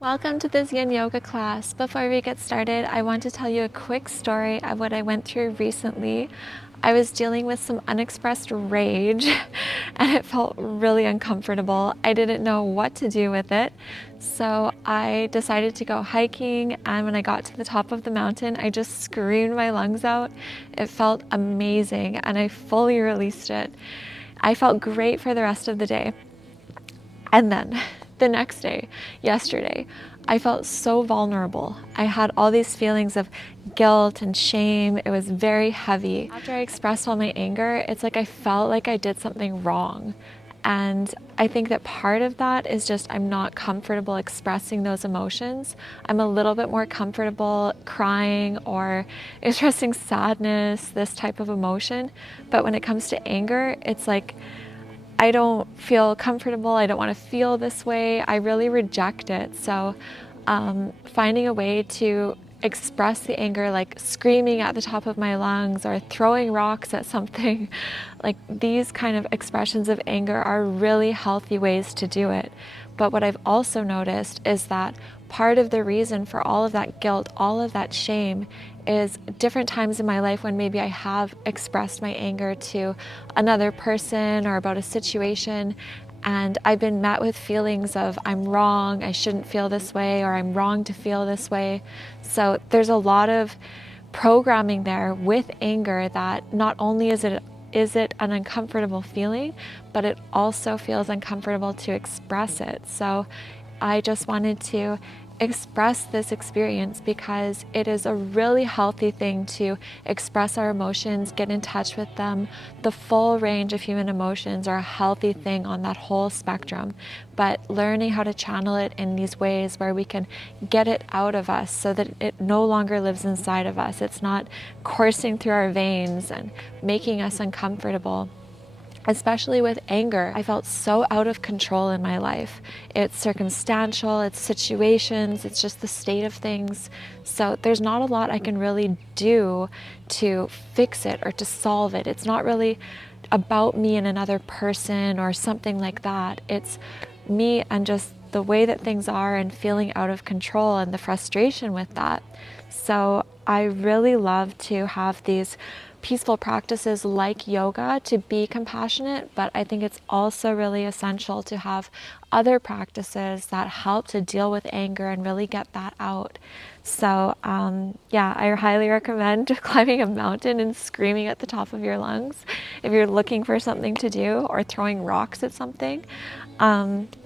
Welcome to this Yin Yoga class. Before we get started, I want to tell you a quick story of what I went through recently. I was dealing with some unexpressed rage and it felt really uncomfortable. I didn't know what to do with it. So I decided to go hiking, and when I got to the top of the mountain, I just screamed my lungs out. It felt amazing and I fully released it. I felt great for the rest of the day. And then the next day, yesterday, I felt so vulnerable. I had all these feelings of guilt and shame. It was very heavy. After I expressed all my anger, it's like I felt like I did something wrong. And I think that part of that is just I'm not comfortable expressing those emotions. I'm a little bit more comfortable crying or expressing sadness, this type of emotion. But when it comes to anger, it's like I don't feel comfortable. I don't want to feel this way. I really reject it. So finding a way to express the anger, like screaming at the top of my lungs or throwing rocks at something, like these kind of expressions of anger are really healthy ways to do it. But what I've also noticed is that part of the reason for all of that guilt, all of that shame, is different times in my life when maybe I have expressed my anger to another person or about a situation, and I've been met with feelings of I'm wrong, I shouldn't feel this way, or I'm wrong to feel this way. So there's a lot of programming there with anger that not only is it an uncomfortable feeling, but it also feels uncomfortable to express it. So I just wanted to express this experience because it is a really healthy thing to express our emotions, get in touch with them. The full range of human emotions are a healthy thing on that whole spectrum, but learning how to channel it in these ways where we can get it out of us so that it no longer lives inside of us. It's not coursing through our veins and making us uncomfortable. Especially with anger, I felt so out of control in my life. It's circumstantial, it's situations, it's just the state of things. So there's not a lot I can really do to fix it or to solve it. It's not really about me and another person or something like that. It's me and just the way that things are and feeling out of control and the frustration with that. So I really love to have these peaceful practices like yoga to be compassionate, but I think it's also really essential to have other practices that help to deal with anger and really get that out. So yeah, I highly recommend climbing a mountain and screaming at the top of your lungs if you're looking for something to do, or throwing rocks at something.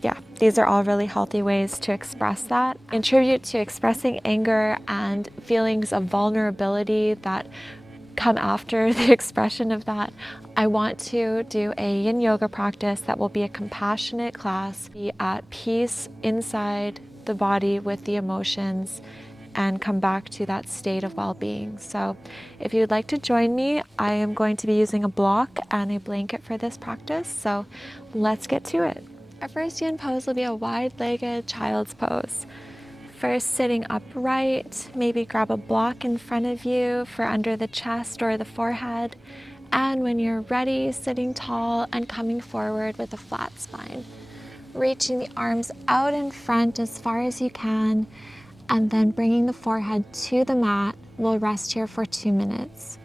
Yeah, these are all really healthy ways to express that. In tribute to expressing anger and feelings of vulnerability that come after the expression of that, I want to do a Yin Yoga practice that will be a compassionate class, be at peace inside the body with the emotions, and come back to that state of well-being. So if you'd like to join me, I am going to be using a block and a blanket for this practice. So let's get to it. Our first Yin pose will be a wide-legged child's pose. First, sitting upright, maybe grab a block in front of you for under the chest or the forehead. And when you're ready, sitting tall and coming forward with a flat spine. Reaching the arms out in front as far as you can, and then bringing the forehead to the mat. We'll rest here for 2 minutes.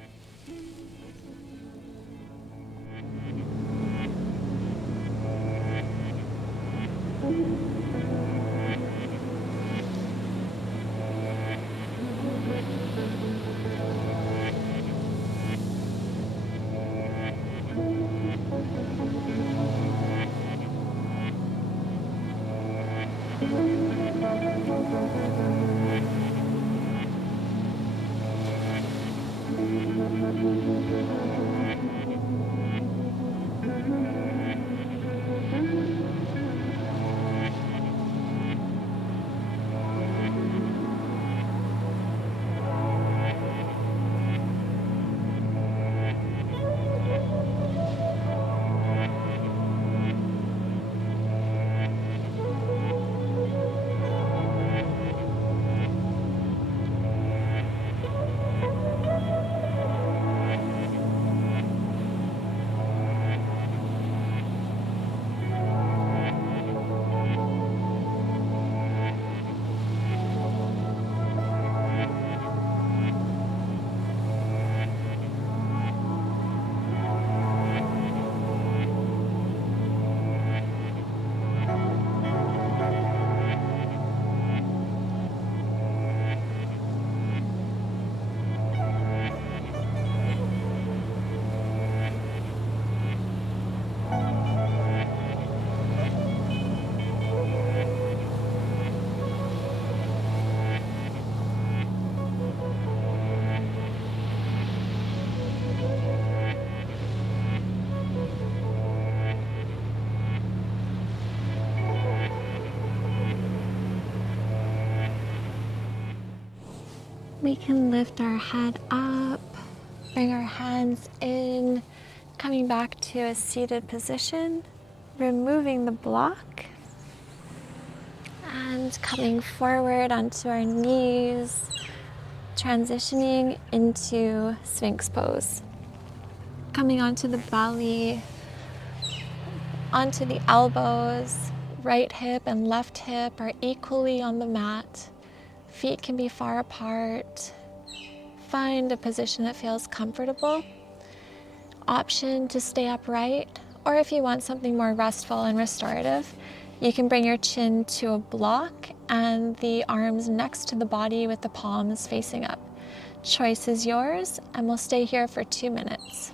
We can lift our head up, bring our hands in, coming back to a seated position, removing the block, and coming forward onto our knees, transitioning into Sphinx Pose. Coming onto the belly, onto the elbows, right hip and left hip are equally on the mat. Feet can be far apart. Find a position that feels comfortable. Option to stay upright, or if you want something more restful and restorative, you can bring your chin to a block and the arms next to the body with the palms facing up. Choice is yours, and we'll stay here for 2 minutes.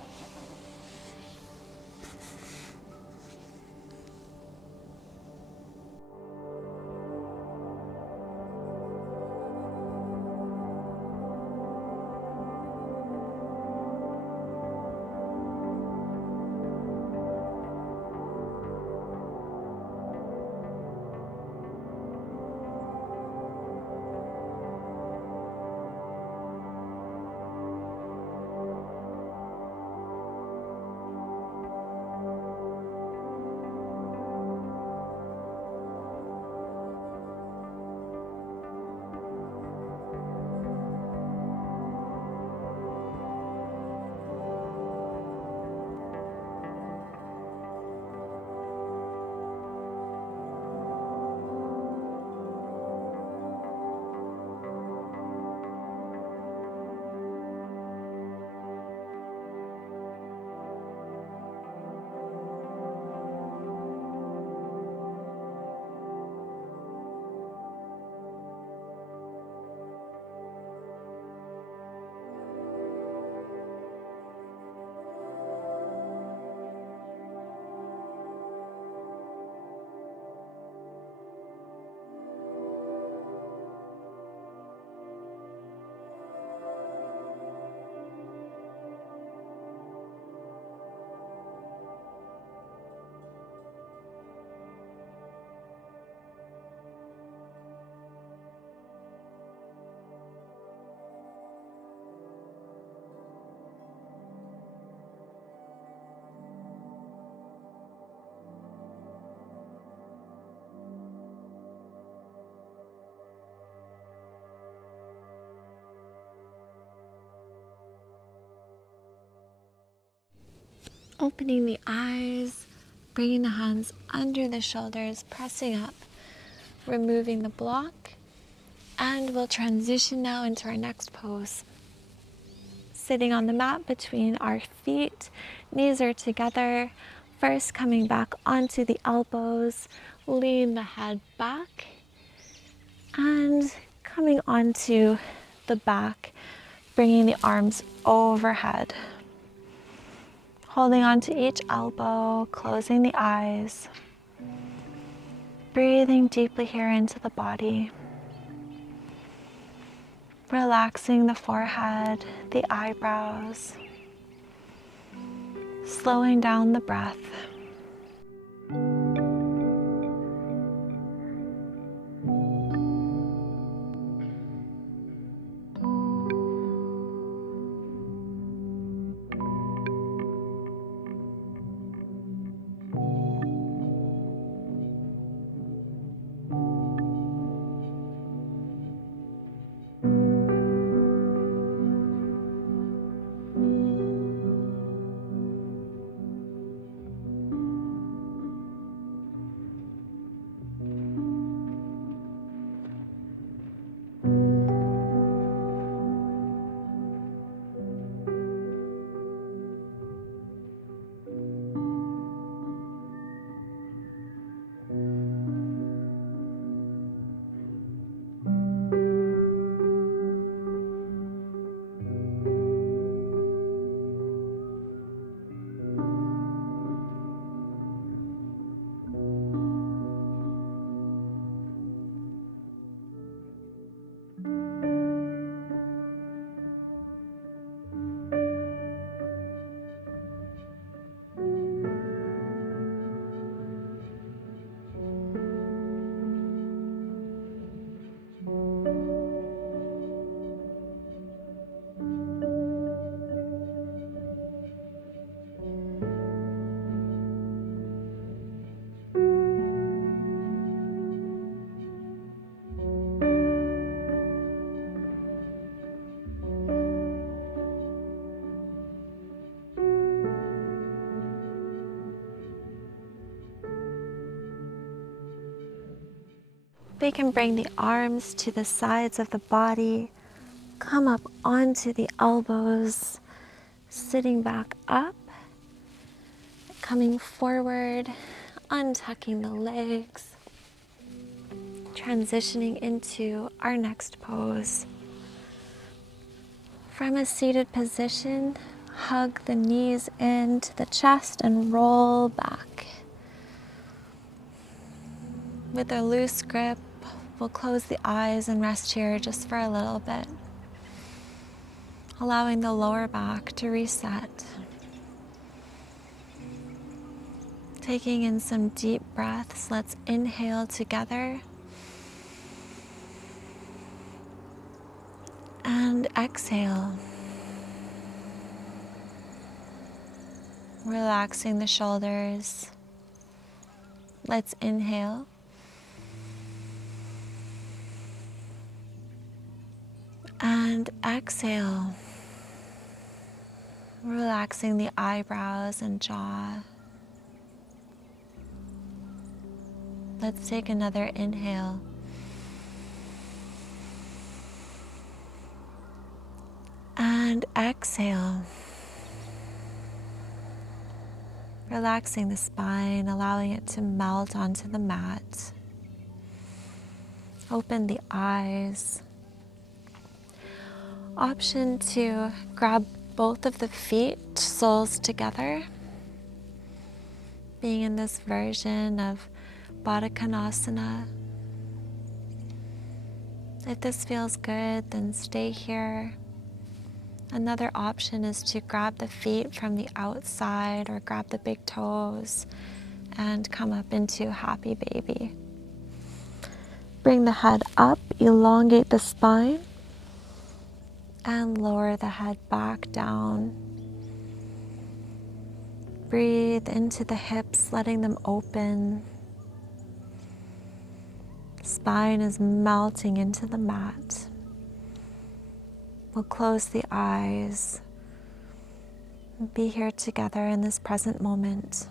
Opening the eyes, bringing the hands under the shoulders, pressing up, removing the block, and we'll transition now into our next pose. Sitting on the mat between our feet, knees are together, first coming back onto the elbows, lean the head back, and coming onto the back, bringing the arms overhead. Holding onto each elbow, closing the eyes, breathing deeply here into the body, relaxing the forehead, the eyebrows, slowing down the breath. we can bring the arms to the sides of the body, come up onto the elbows, sitting back up, coming forward, untucking the legs, transitioning into our next pose. From a seated position, hug the knees into the chest and roll back. With a loose grip, we'll close the eyes and rest here just for a little bit, allowing the lower back to reset. Taking in some deep breaths, let's inhale together and exhale. Relaxing the shoulders. Let's inhale. And exhale. Relaxing the eyebrows and jaw. Let's take another inhale. And exhale. Relaxing the spine, allowing it to melt onto the mat. Open the eyes. Option to grab both of the feet, soles together. Being in this version of Baddha Konasana. If this feels good, then stay here. Another option is to grab the feet from the outside or grab the big toes and come up into Happy Baby. Bring the head up, elongate the spine, and lower the head back down. Breathe into the hips, letting them open. Spine is melting into the mat. We'll close the eyes and be here together in this present moment.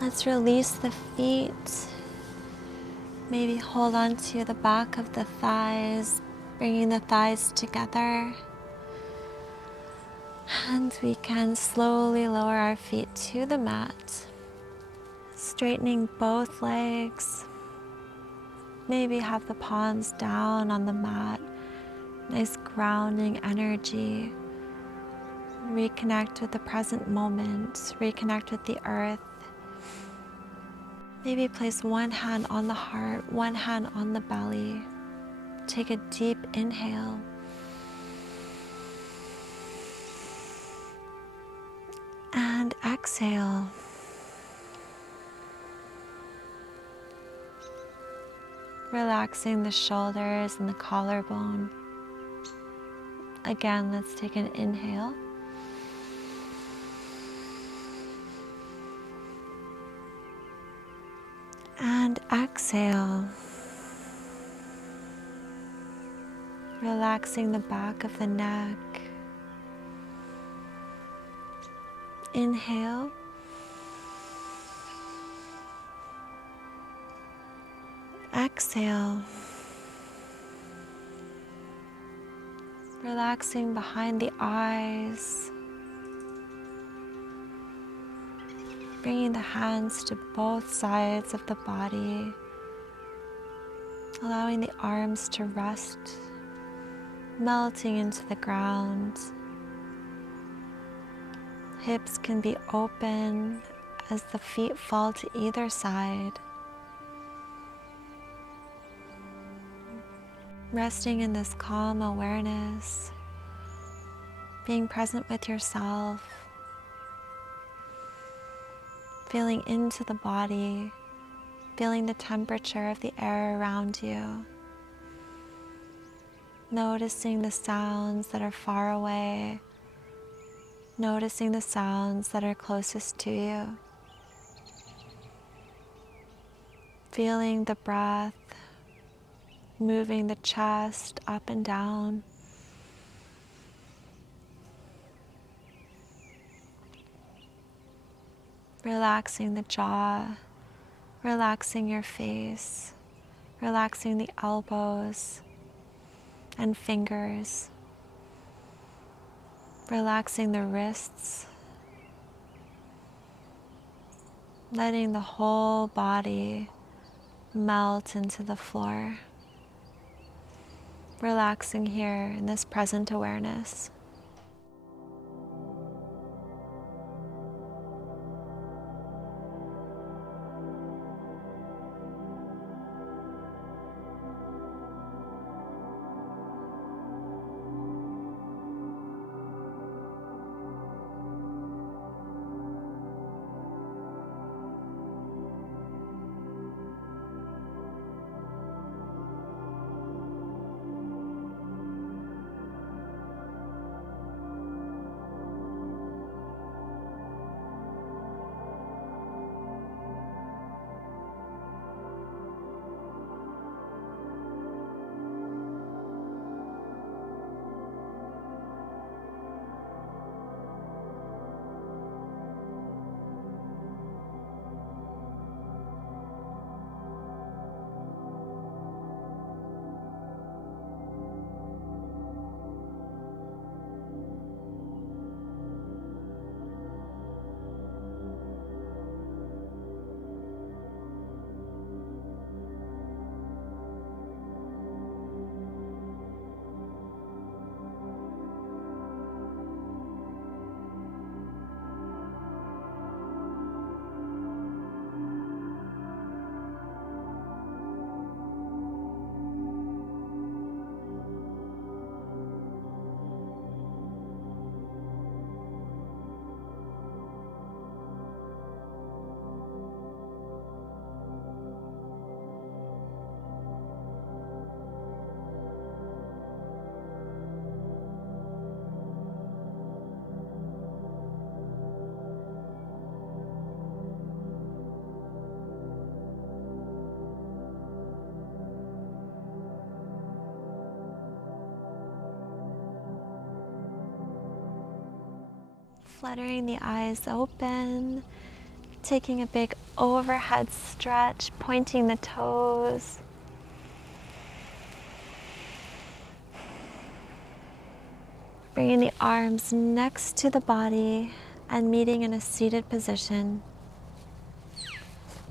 Let's release the feet. Maybe hold on to the back of the thighs, bringing the thighs together. And we can slowly lower our feet to the mat, straightening both legs. Maybe have the palms down on the mat. Nice grounding energy. Reconnect with the present moment. Reconnect with the earth. Maybe place one hand on the heart, one hand on the belly. Take a deep inhale. And exhale. Relaxing the shoulders and the collarbone. Again, let's take an inhale. And exhale. Relaxing the back of the neck. Inhale. Exhale. Relaxing behind the eyes. Bringing the hands to both sides of the body. Allowing the arms to rest, melting into the ground. Hips can be open as the feet fall to either side. Resting in this calm awareness, being present with yourself, feeling into the body, feeling the temperature of the air around you, noticing the sounds that are far away, noticing the sounds that are closest to you, feeling the breath, moving the chest up and down. Relaxing the jaw, relaxing your face, relaxing the elbows and fingers, relaxing the wrists, letting the whole body melt into the floor. Relaxing here in this present awareness. Fluttering the eyes open, taking a big overhead stretch, pointing the toes. Bringing the arms next to the body and meeting in a seated position.